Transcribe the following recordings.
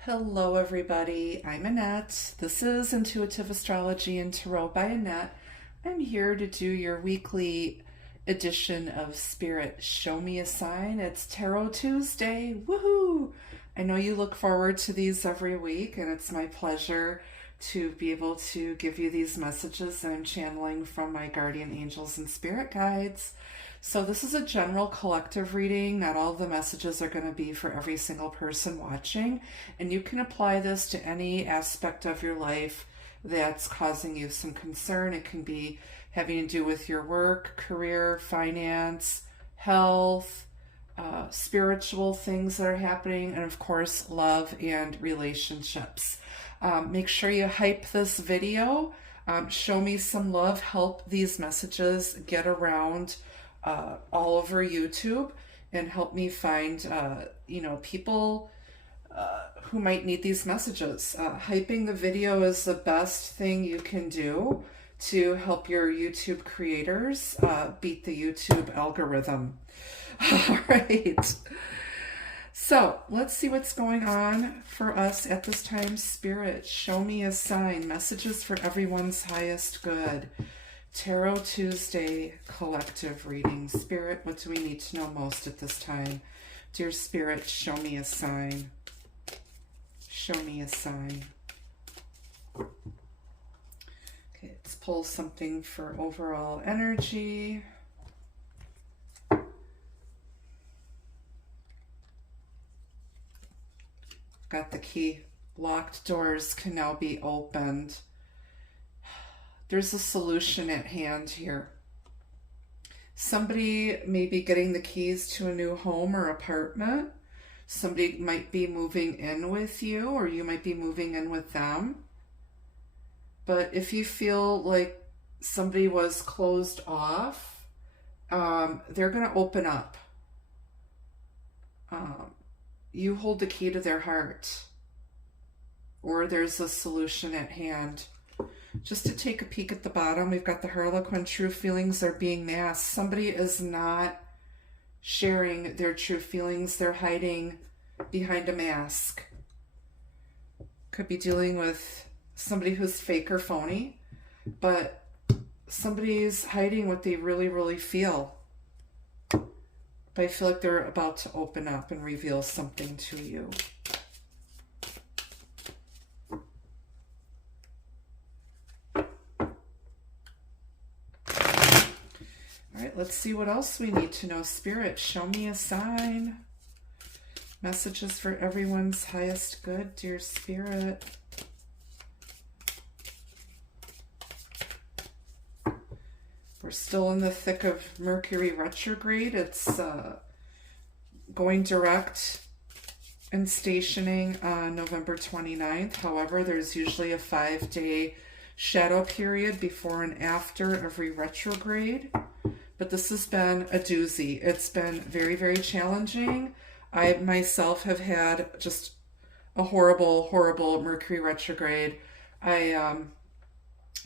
Hello everybody, I'm Annette. This is Intuitive Astrology and Tarot by Annette. I'm here to do your weekly edition of Spirit Show Me a Sign. It's Tarot Tuesday, woohoo! I know you look forward to these every week, and it's my pleasure to be able to give you these messages that I'm channeling from my guardian angels and spirit guides. So this is a general collective reading. Not all of the messages are going to be for every single person watching, and you can apply this to any aspect of your life that's causing you some concern. It can be having to do with your work, career, finance, health, spiritual things that are happening, and of course love and relationships. Make sure you hype this video, show me some love, help these messages get around all over YouTube, and help me find people who might need these messages. Hyping the video is the best thing you can do to help your YouTube creators beat the YouTube algorithm. All right, so let's see what's going on for us at this time. Spirit, show me a sign. Messages for everyone's highest good. Tarot Tuesday collective reading. Spirit, what do we need to know most at this time? Dear Spirit, show me a sign. Show me a sign. Okay, let's pull something for overall energy. Got the key. Locked doors can now be opened. There's a solution at hand here. Somebody may be getting the keys to a new home or apartment. Somebody might be moving in with you, or you might be moving in with them. But if you feel like somebody was closed off, they're going to open up. You hold the key to their heart, or there's a solution at hand. Just to take a peek at the bottom, we've got the Harlequin. True feelings are being masked. Somebody is not sharing their true feelings. They're hiding behind a mask. Could be dealing with somebody who's fake or phony, but somebody's hiding what they really, really feel. But I feel like they're about to open up and reveal something to you. All right, let's see what else we need to know. Spirit, show me a sign. Messages for everyone's highest good, dear Spirit. We're still in the thick of Mercury retrograde. It's going direct and stationing on November 29th. However, there's usually a 5-day shadow period before and after every retrograde. But this has been a doozy. It's been very, very challenging. I myself have had just a horrible, horrible Mercury retrograde.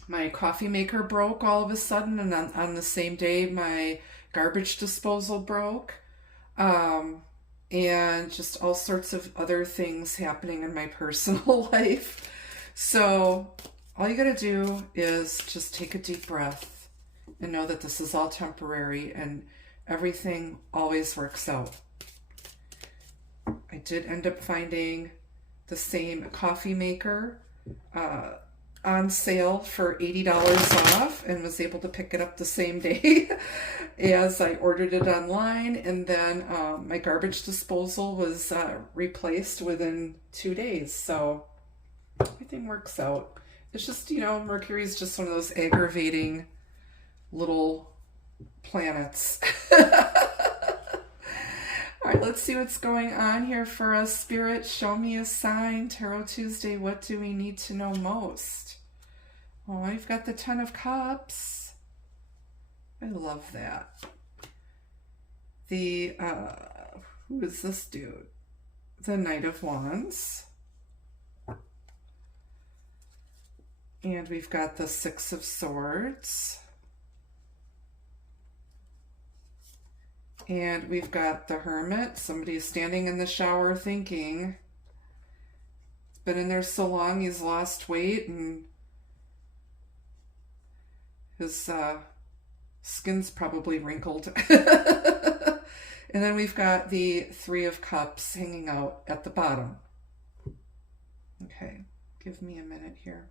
My coffee maker broke all of a sudden, and on the same day, my garbage disposal broke. And just all sorts of other things happening in my personal life. So all you gotta do is just take a deep breath and know that this is all temporary, and everything always works out. I did end up finding the same coffee maker on sale for $80 off, and was able to pick it up the same day as I ordered it online. And then my garbage disposal was replaced within 2 days. So everything works out. It's just, Mercury is just one of those aggravating little planets. All right, let's see what's going on here for us. Spirit, show me a sign. Tarot Tuesday, what do we need to know most? Oh, I've got the 10 of Cups. I love that. The, who is this dude? The Knight of Wands. And we've got the 6 of Swords. And we've got the Hermit. Somebody's standing in the shower thinking. Been in there so long he's lost weight and his skin's probably wrinkled. And then we've got the Three of Cups hanging out at the bottom. Okay, give me a minute here.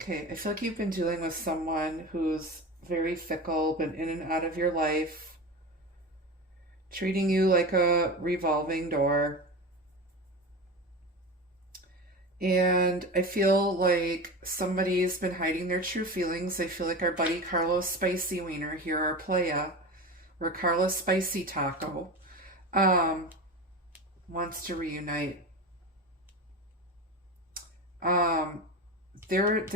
Okay, I feel like you've been dealing with someone who's very fickle, been in and out of your life, treating you like a revolving door. And I feel like somebody's been hiding their true feelings. I feel like our buddy Carlos Spicy Wiener here, our playa, or Carlos Spicy Taco, wants to reunite. They're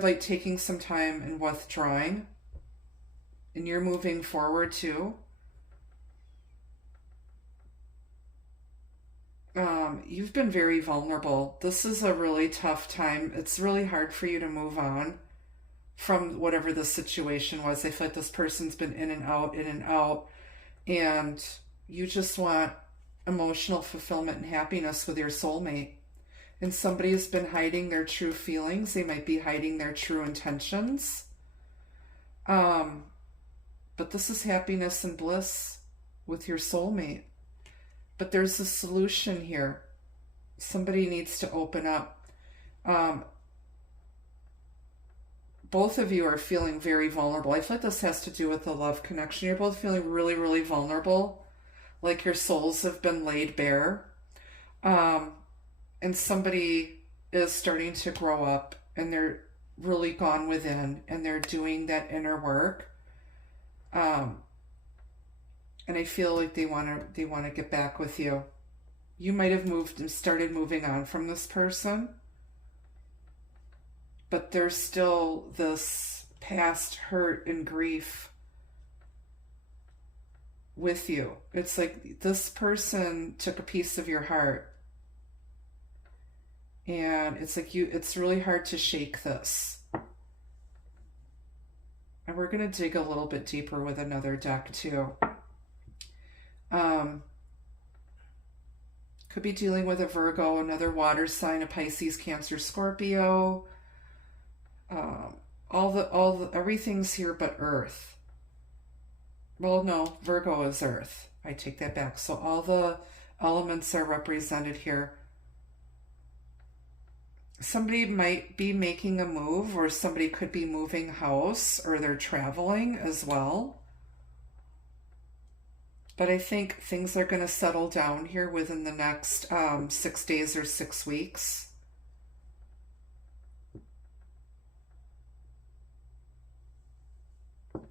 like taking some time and withdrawing, and you're moving forward too. You've been very vulnerable. This is a really tough time. It's really hard for you to move on from whatever the situation was. I feel like this person's been in and out, and you just want emotional fulfillment and happiness with your soulmate. And somebody's been hiding their true feelings. They might be hiding their true intentions. But this is happiness and bliss with your soulmate. But there's a solution here. Somebody needs to open up. Both of you are feeling very vulnerable. I feel like this has to do with the love connection. You're both feeling really, really vulnerable. Like your souls have been laid bare. And somebody is starting to grow up and they're really gone within and they're doing that inner work. And I feel like they want to get back with you. You might have moved and started moving on from this person, but there's still this past hurt and grief with you. It's like this person took a piece of your heart, and it's like it's really hard to shake this. And we're going to dig a little bit deeper with another deck too. Could be dealing with a Virgo, another water sign, a Pisces, Cancer, Scorpio. Everything's here but Earth. Well, no, Virgo is Earth. I take that back. So all the elements are represented here. Somebody might be making a move, or somebody could be moving house, or they're traveling as well. But I think things are going to settle down here within the next 6 days or 6 weeks.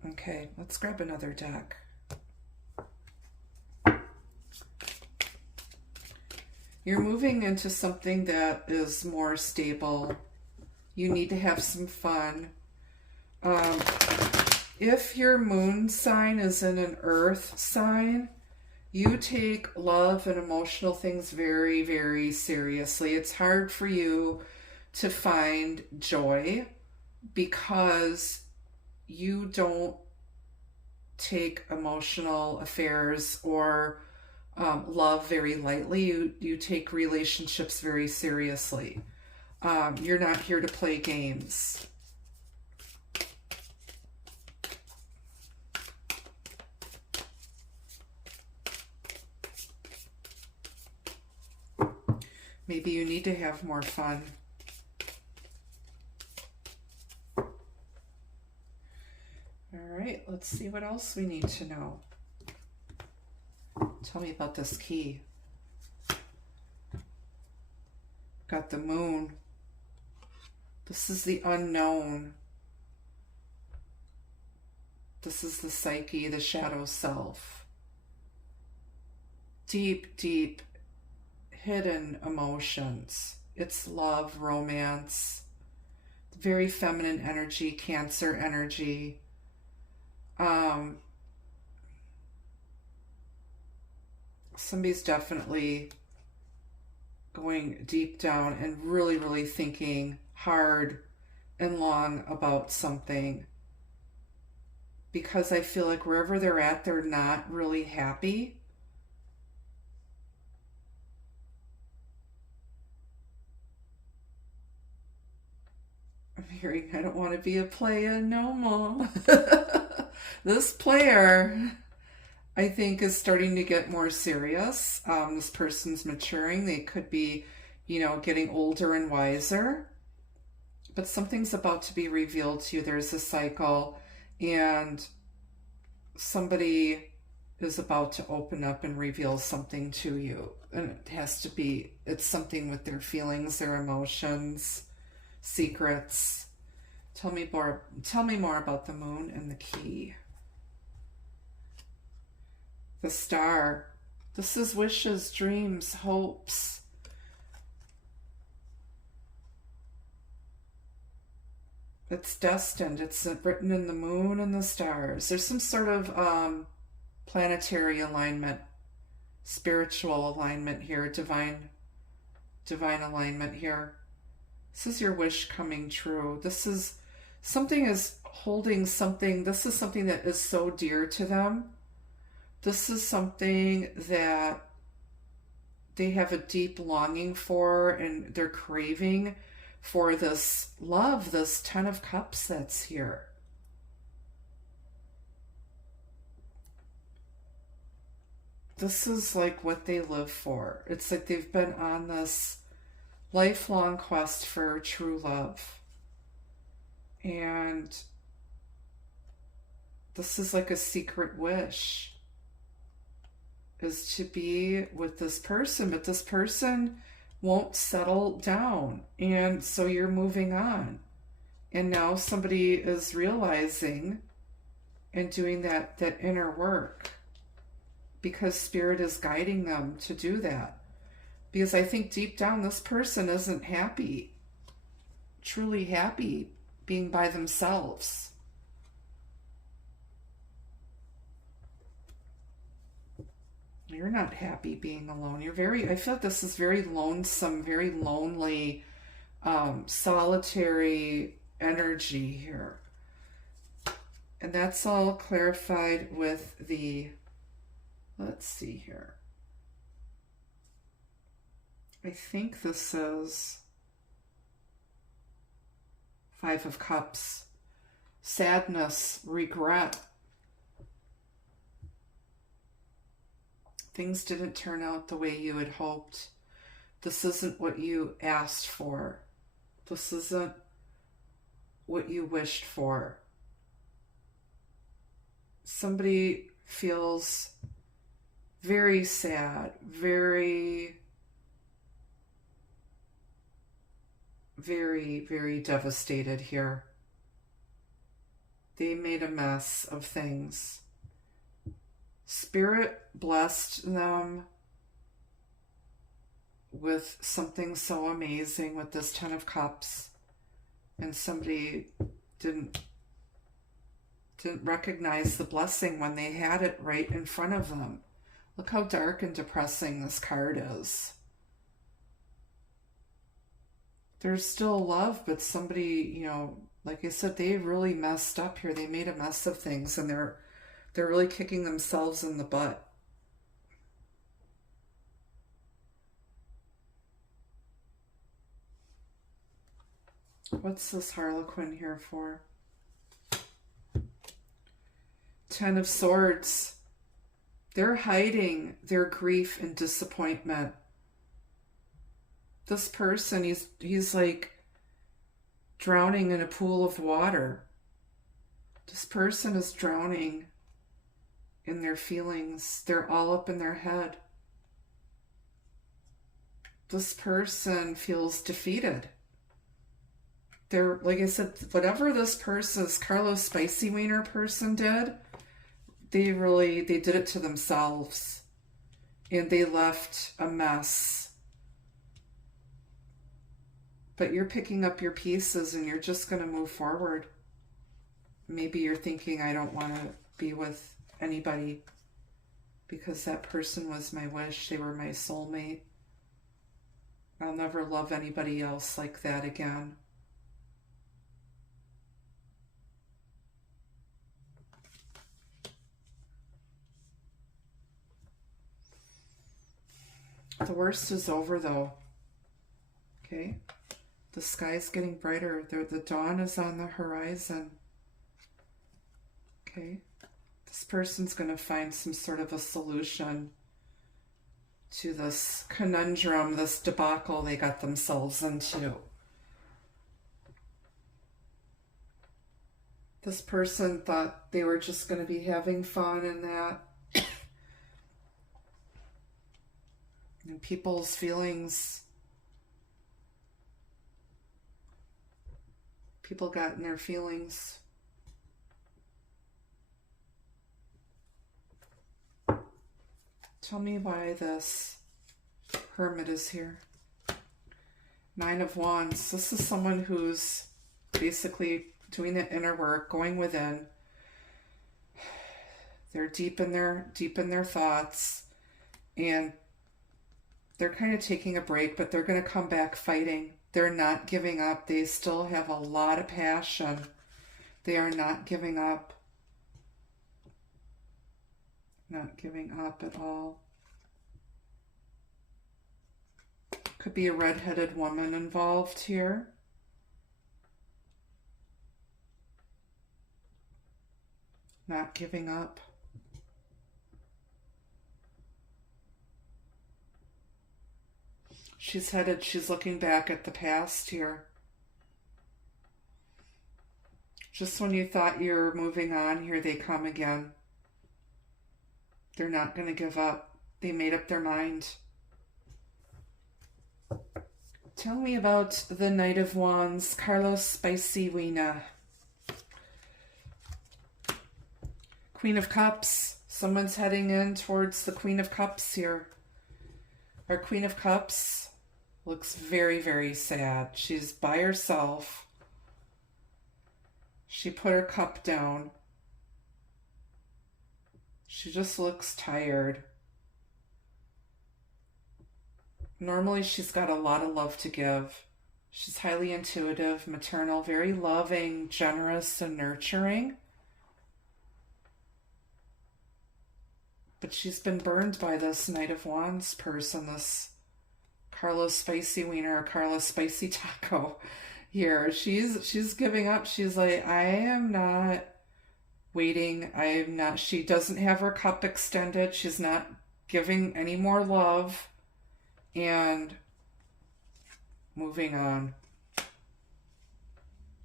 Okay, let's grab another deck. You're moving into something that is more stable. You need to have some fun. If your moon sign is in an earth sign, you take love and emotional things very, very seriously. It's hard for you to find joy because you don't take emotional affairs or love very lightly. You take relationships very seriously. You're not here to play games. Maybe you need to have more fun. All right, let's see what else we need to know. Tell me about this key. Got the moon. This is the unknown. This is the psyche, the shadow self. Deep, deep hidden emotions. It's love, romance, very feminine energy, Cancer energy. Somebody's definitely going deep down and really, really thinking hard and long about something, because I feel like wherever they're at, they're not really happy. I'm hearing, I don't want to be a player no more. This player, I think, is starting to get more serious. This person's maturing. They could be, getting older and wiser. But something's about to be revealed to you. There's a cycle, and somebody is about to open up and reveal something to you. And it has to be, it's something with their feelings, their emotions, secrets. Tell me more about the moon and the key. The star. This is wishes, dreams, hopes. It's destined. It's written in the moon and the stars. There's some sort of planetary alignment, spiritual alignment here, divine alignment here. This is your wish coming true. This is something is holding something. This is something that is so dear to them. This is something that they have a deep longing for, and they're craving for this love, this 10 of Cups that's here. This is like what they live for. It's like they've been on this lifelong quest for true love. And this is like a secret wish, is to be with this person, but this person won't settle down. And so you're moving on. And now somebody is realizing and doing that inner work, because Spirit is guiding them to do that. Because I think deep down this person isn't happy, truly happy being by themselves. You're not happy being alone. I feel like this is very lonesome, very lonely, solitary energy here. And that's all clarified with let's see here. I think this is 5 of Cups, sadness, regret. Things didn't turn out the way you had hoped. This isn't what you asked for. This isn't what you wished for. Somebody feels very sad, very, very, very devastated here. They made a mess of things. Spirit blessed them with something so amazing with this 10 of Cups, and somebody didn't recognize the blessing when they had it right in front of them. Look how dark and depressing this card is. There's still love, but somebody, like I said, they really messed up here. They made a mess of things, and they're really kicking themselves in the butt. What's this Harlequin here for? 10 of Swords. They're hiding their grief and disappointment. This person, he's like drowning in a pool of water. This person is drowning in their feelings. They're all up in their head. This person feels defeated. They're, like I said, whatever this person's Carlos Spicy Wiener person did, they did it to themselves. And they left a mess. But you're picking up your pieces and you're just going to move forward. Maybe you're thinking, I don't want to be with anybody because that person was my wish. They were my soulmate. I'll never love anybody else like that again. The worst is over, though. Okay? The sky's getting brighter. The dawn is on the horizon. Okay? This person's going to find some sort of a solution to this conundrum, this debacle they got themselves into. This person thought they were just going to be having fun and that. And people's feelings, people got in their feelings. Tell me why this Hermit is here. Nine of Wands. This is someone who's basically doing the inner work, going within. They're deep in their thoughts, and they're kind of taking a break, but they're going to come back fighting. They're not giving up. They still have a lot of passion. They are not giving up. Not giving up at all. Could be a red-headed woman involved here. Not giving up. She's looking back at the past here. Just when you thought you were moving on, here they come again. They're not going to give up. They made up their mind. Tell me about the Knight of Wands, Carlos Spicy Weena. Queen of Cups. Someone's heading in towards the Queen of Cups here. Our Queen of Cups looks very, very sad. She's by herself. She put her cup down. She just looks tired. Normally, she's got a lot of love to give. She's highly intuitive, maternal, very loving, generous, and nurturing. But she's been burned by this Knight of Wands person, this Carlos Spicy Wiener, or Carlos Spicy Taco here. She's giving up. She's like, I am not waiting. She doesn't have her cup extended. She's not giving any more love. And moving on.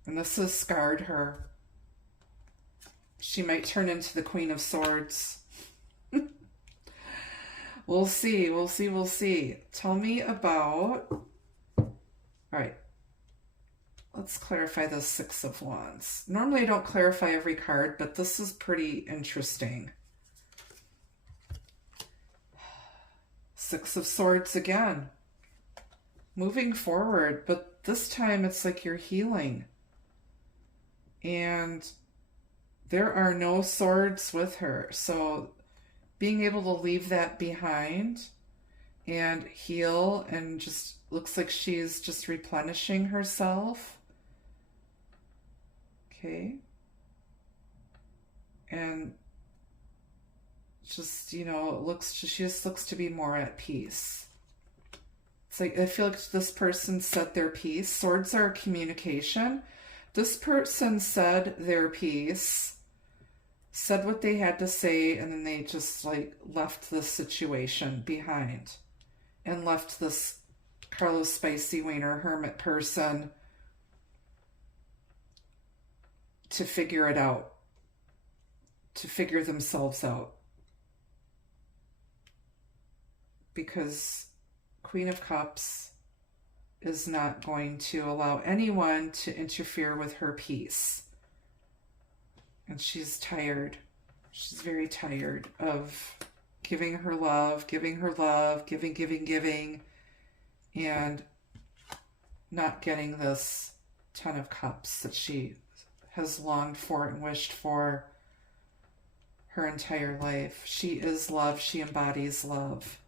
And this has scarred her. She might turn into the Queen of Swords. We'll see. Tell me about... All right. Let's clarify the Six of Wands. Normally I don't clarify every card, but this is pretty interesting. Six of Swords again. Moving forward, but this time it's like you're healing. And there are no swords with her. So being able to leave that behind and heal, and just looks like she's just replenishing herself. Okay. And just, she just looks to be more at peace. It's like, I feel like this person said their piece. Swords are communication. This person said their piece, said what they had to say, and then they just left this situation behind and left this Carlos Spicy Wiener Hermit person to figure it out, to figure themselves out. Because Queen of Cups is not going to allow anyone to interfere with her peace. And she's tired. She's very tired of giving her love, giving, and not getting this Ten of Cups that she has longed for and wished for her entire life. She is love. She embodies love.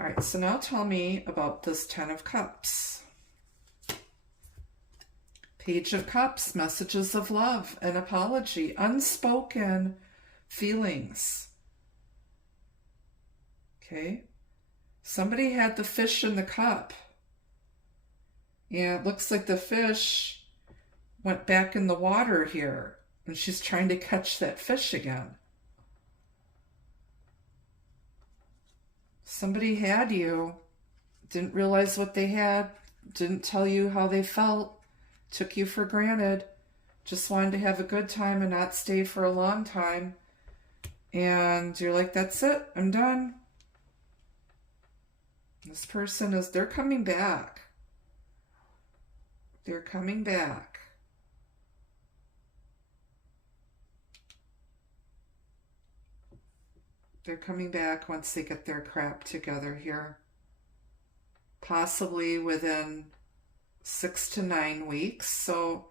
All right, so now tell me about this Ten of Cups. Page of Cups, messages of love, an apology, unspoken feelings. Okay. Somebody had the fish in the cup. And it looks like the fish went back in the water here. And she's trying to catch that fish again. Somebody had you. Didn't realize what they had. Didn't tell you how they felt. Took you for granted. Just wanted to have a good time and not stay for a long time. And you're like, that's it. I'm done. This person is, they're coming back. They're coming back. They're coming back once they get their crap together here. Possibly within 6 to 9 weeks. So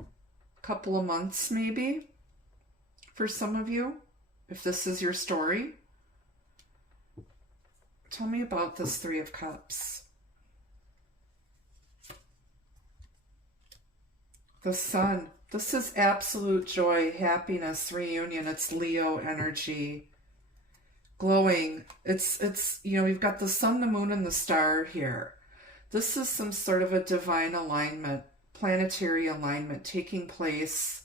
a couple of months maybe for some of you, if this is your story. Tell me about this Three of Cups. The Sun. This is absolute joy, happiness, reunion. It's Leo energy. Glowing. It's you know, we've got the sun, the moon, and the star here. This is some sort of a divine alignment, planetary alignment taking place,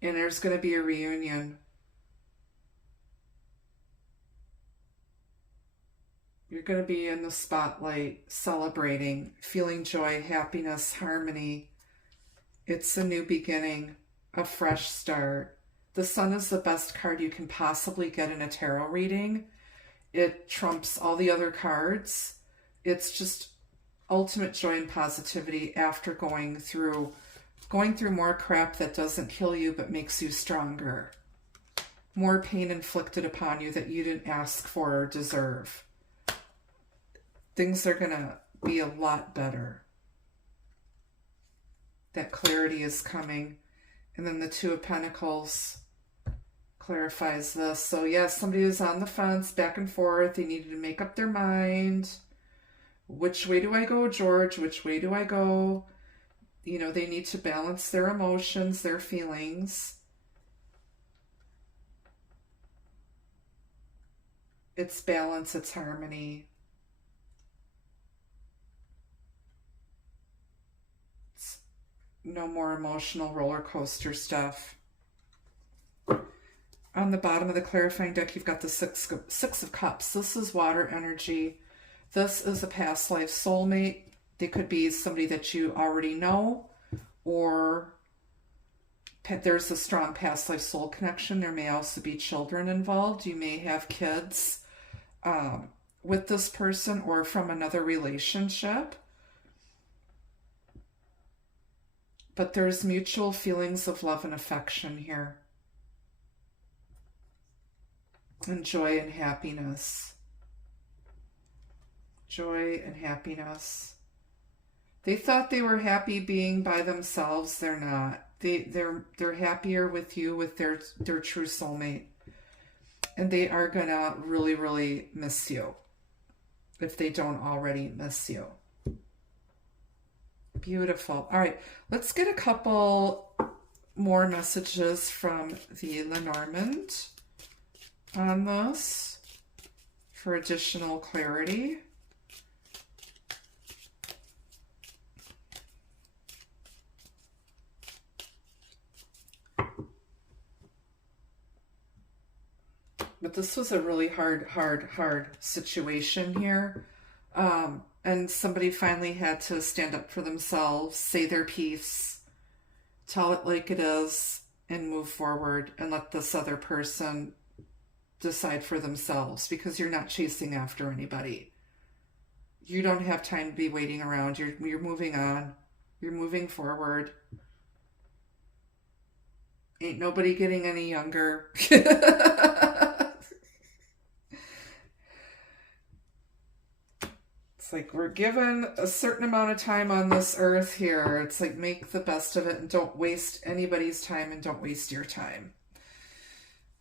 and there's going to be a reunion. You're going to be in the spotlight, celebrating, feeling joy, happiness, harmony. It's a new beginning, a fresh start. The Sun is the best card you can possibly get in a tarot reading. It trumps all the other cards. It's just ultimate joy and positivity after going through more crap that doesn't kill you but makes you stronger. More pain inflicted upon you that you didn't ask for or deserve. Things are going to be a lot better. That clarity is coming. And then the Two of Pentacles clarifies this. So yes, somebody was on the fence, back and forth. They needed to make up their mind. Which way do I go, George? Which way do I go? You know, they need to balance their emotions, their feelings. It's balance, it's harmony. It's no more emotional roller coaster stuff. On the bottom of the clarifying deck, you've got the Six of Cups. This is water energy. This is a past life soulmate. They could be somebody that you already know, or there's a strong past life soul connection. There may also be children involved. You may have kids with this person or from another relationship. But there's mutual feelings of love and affection here. And joy and happiness. Joy and happiness. They thought they were happy being by themselves. They're not. They're happier with you, with their true soulmate. And they are gonna really, really miss you. If they don't already miss you. Beautiful. All right, let's get a couple more messages from the Lenormand on this for additional clarity. But this was a really hard situation here. And somebody finally had to stand up for themselves, say their piece, tell it like it is, and move forward and let this other person decide for themselves, because you're not chasing after anybody. You don't have time to be waiting around. You're moving on. You're moving forward. Ain't nobody getting any younger. It's like we're given a certain amount of time on this earth here. It's like make the best of it and don't waste anybody's time and don't waste your time.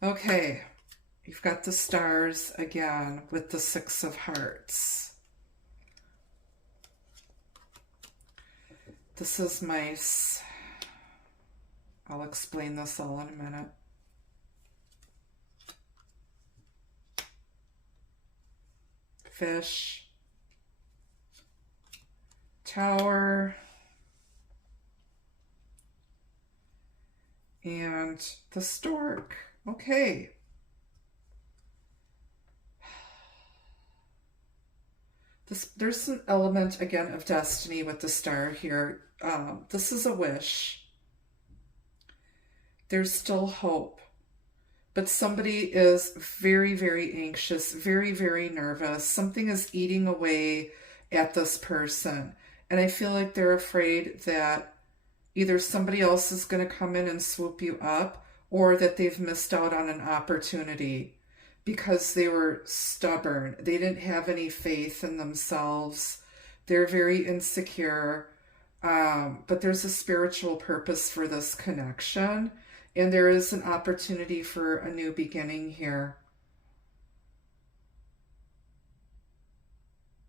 Okay. You've got the stars again with the Six of Hearts. This is mice. I'll explain this all in a minute. Fish, Tower, and the Stork. Okay. There's an element, again, of destiny with the star here. This is a wish. There's still hope. But somebody is very, very anxious, very, very nervous. Something is eating away at this person. And I feel like they're afraid that either somebody else is going to come in and swoop you up, or that they've missed out on an opportunity because they were stubborn. They didn't have any faith in themselves. They're very insecure. But there's a spiritual purpose for this connection. And there is an opportunity for a new beginning here.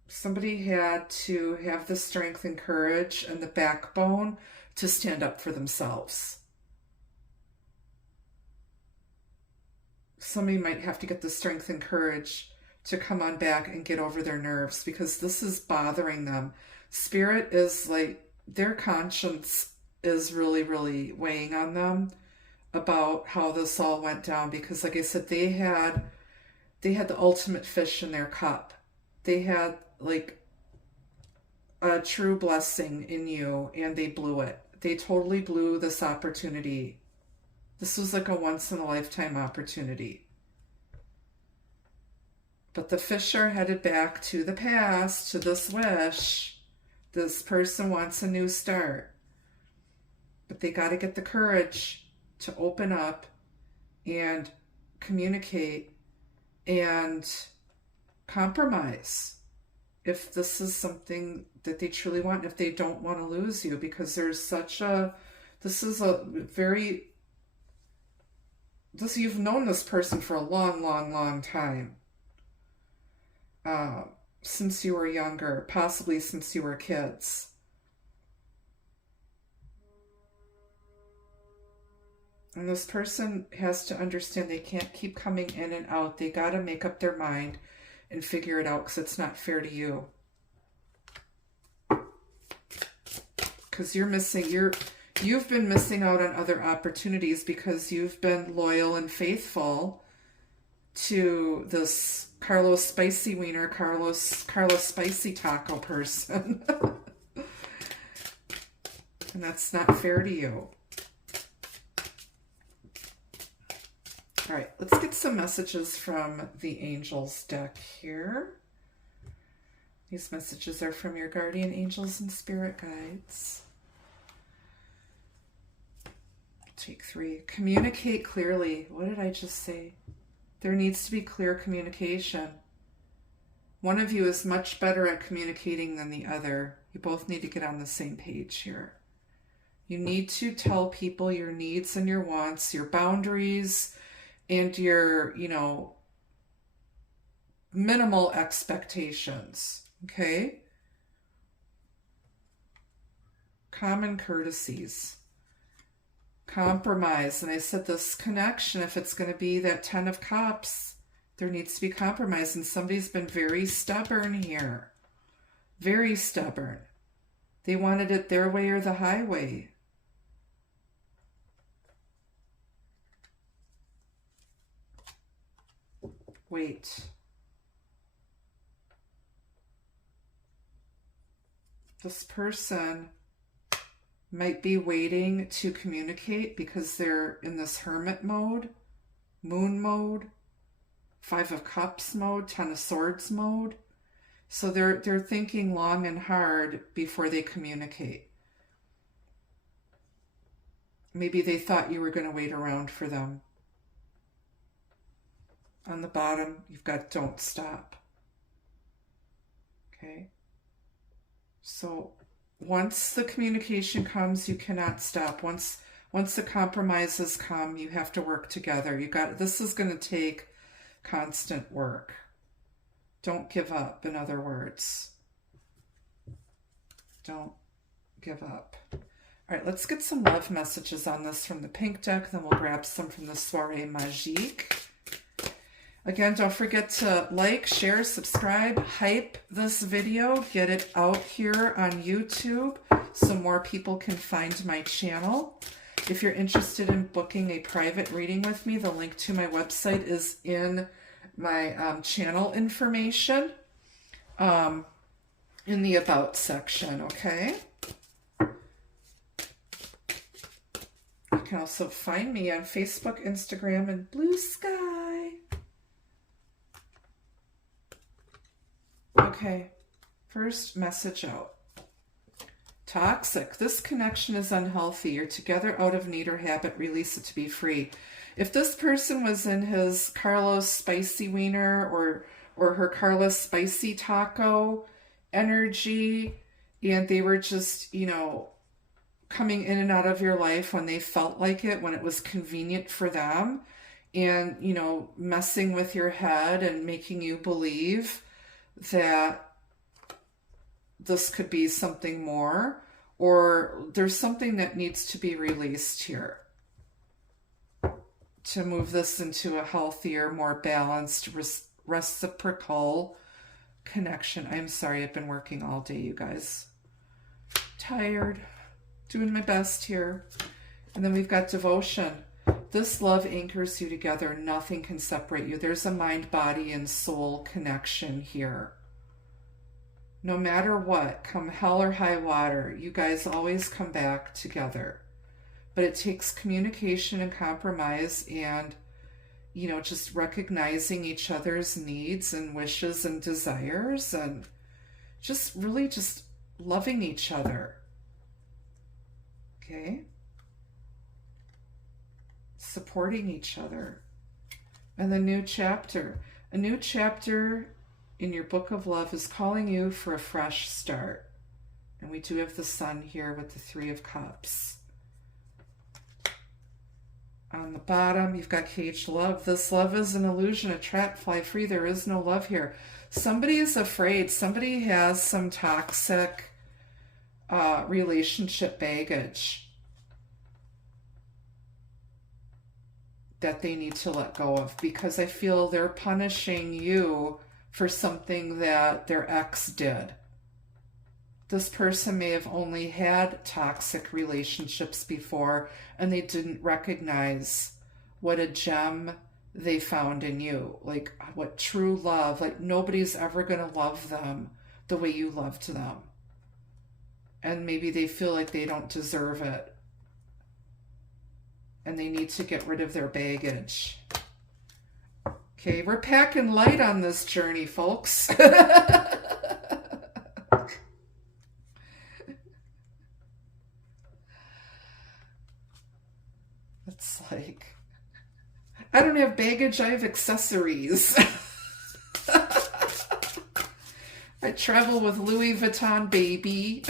Somebody had to have the strength and courage and the backbone to stand up for themselves. Somebody might have to get the strength and courage to come on back and get over their nerves, because this is bothering them. Spirit is like, their conscience is really, really weighing on them about how this all went down, because like I said, they had the ultimate fish in their cup. They had like a true blessing in you, and they blew it. They totally blew this opportunity. This was like a once-in-a-lifetime opportunity. But the fish are headed back to the past, to this wish. This person wants a new start. But they got to get the courage to open up and communicate and compromise if this is something that they truly want, if they don't want to lose you, because there's you've known this person for a long, long, long time. Since you were younger, possibly since you were kids. And this person has to understand they can't keep coming in and out. They got to make up their mind and figure it out, because it's not fair to you. Because you've been missing out on other opportunities because you've been loyal and faithful to this Carlos Spicy Wiener, Carlos Spicy Taco person. And that's not fair to you. All right, let's get some messages from the Angels deck here. These messages are from your guardian angels and spirit guides. Take 3. Communicate clearly. What did I just say? There needs to be clear communication. One of you is much better at communicating than the other. You both need to get on the same page here. You need to tell people your needs and your wants, your boundaries, and your, minimal expectations. Okay? Common courtesies. Compromise. And I said this connection, if it's going to be that 10 of Cups, there needs to be compromise. And somebody's been very stubborn here. Very stubborn. They wanted it their way or the highway. Wait. This person might be waiting to communicate because they're in this hermit mode, moon mode, 5 of Cups mode, 10 of Swords mode. So they're thinking long and hard before they communicate. Maybe they thought you were going to wait around for them. On the bottom, you've got don't stop. Okay? So once the communication comes, you cannot stop. Once the compromises come, you have to work together. This is going to take constant work. Don't give up, in other words. Don't give up. All right, let's get some love messages on this from the pink deck, then we'll grab some from the Soirée Magique. Again, don't forget to like, share, subscribe, hype this video, get it out here on YouTube so more people can find my channel. If you're interested in booking a private reading with me, the link to my website is in my channel information in the About section, okay? You can also find me on Facebook, Instagram, and Blue Sky. Okay, first message out. Toxic. This connection is unhealthy. You're together out of need or habit. Release it to be free. If this person was in his Carlos spicy wiener or her Carlos spicy taco energy, and they were just, you know, coming in and out of your life when they felt like it, when it was convenient for them, and, you know, messing with your head and making you believe that this could be something more, or there's something that needs to be released here to move this into a healthier, more balanced, reciprocal connection. I'm sorry, I've been working all day, you guys. Tired, doing my best here. And then we've got devotion. This love anchors you together. Nothing can separate you. There's a mind, body, and soul connection here. No matter what, come hell or high water, you guys always come back together. But it takes communication and compromise and, you know, just recognizing each other's needs and wishes and desires and just really just loving each other. Okay? Supporting each other. And the new chapter. A new chapter in your book of love is calling you for a fresh start. And we do have the sun here with the Three of Cups. On the bottom, you've got caged love. This love is an illusion, a trap. Fly free. There is no love here. Somebody is afraid. Somebody has some toxic relationship baggage that they need to let go of, because I feel they're punishing you for something that their ex did. This person may have only had toxic relationships before and they didn't recognize what a gem they found in you. Like what true love, like nobody's ever going to love them the way you loved them. And maybe they feel like they don't deserve it. And they need to get rid of their baggage. Okay, we're packing light on this journey, folks. It's like, I don't have baggage, I have accessories. I travel with Louis Vuitton, baby.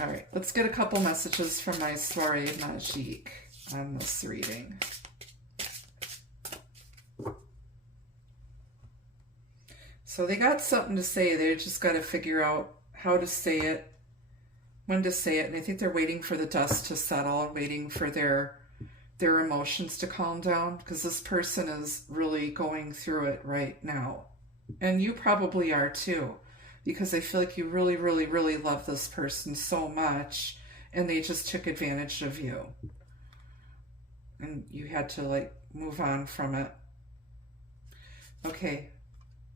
All right, let's get a couple messages from my soiree magique on this reading. So they got something to say. They just got to figure out how to say it, when to say it. And I think they're waiting for the dust to settle and waiting for their emotions to calm down, because this person is really going through it right now. And you probably are too, because I feel like you really, really, really love this person so much and they just took advantage of you. And you had to like move on from it. Okay.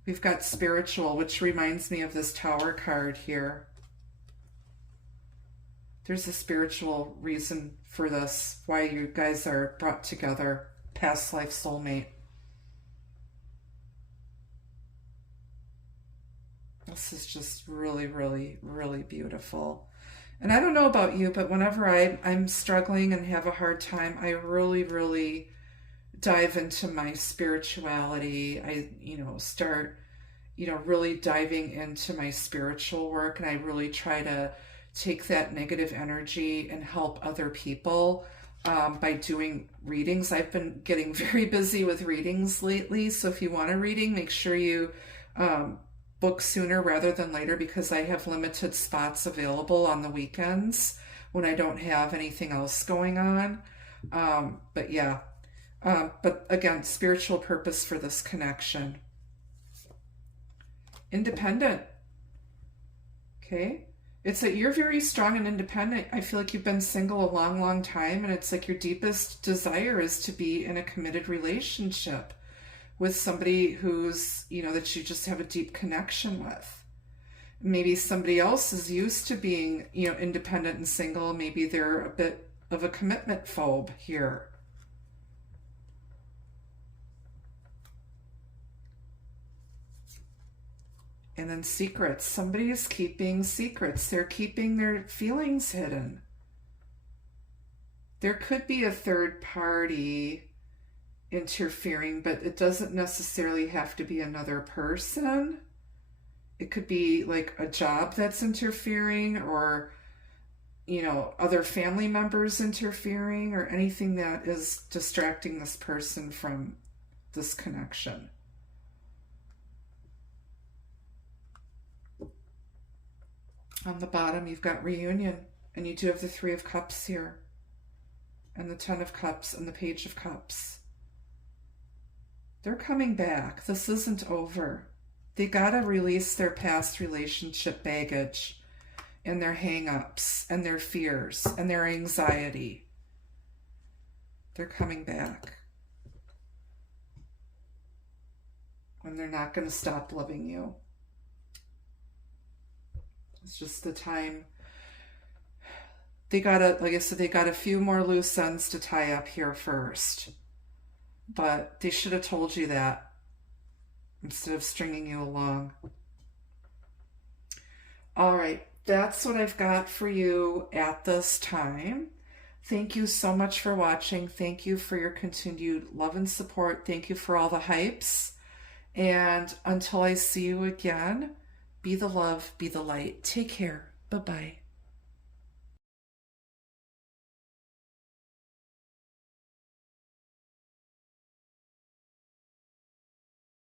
We've got spiritual, which reminds me of this Tower card here. There's a spiritual reason for this, why you guys are brought together, past life soulmate. This is just really, really, really beautiful. And I don't know about you, but whenever I'm struggling and have a hard time, I really, really dive into my spirituality. I, start, really diving into my spiritual work, and I really try to take that negative energy and help other people by doing readings. I've been getting very busy with readings lately, so if you want a reading, make sure you book sooner rather than later, because I have limited spots available on the weekends when I don't have anything else going on. But yeah, but again, spiritual purpose for this connection. Independent. Okay. It's that you're very strong and independent. I feel like you've been single a long, long time, and it's like your deepest desire is to be in a committed relationship with somebody who's, that you just have a deep connection with. Maybe somebody else is used to being, independent and single. Maybe they're a bit of a commitment phobe here. And then secrets. Somebody is keeping secrets. They're keeping their feelings hidden. There could be a third party interfering, but it doesn't necessarily have to be another person. It could be like a job that's interfering, or, other family members interfering, or anything that is distracting this person from this connection. On the bottom, you've got reunion, and you do have the Three of Cups here, and the Ten of Cups, and the Page of Cups. They're coming back. This isn't over. They gotta release their past relationship baggage, and their hang-ups, and their fears, and their anxiety. They're coming back. And they're not gonna stop loving you. It's just the time. They gotta, like I said, they got a few more loose ends to tie up here first. But they should have told you that instead of stringing you along. All right, that's what I've got for you at this time. Thank you so much for watching. Thank you for your continued love and support. Thank you for all the hypes. And until I see you again, be the love, be the light. Take care. Bye-bye.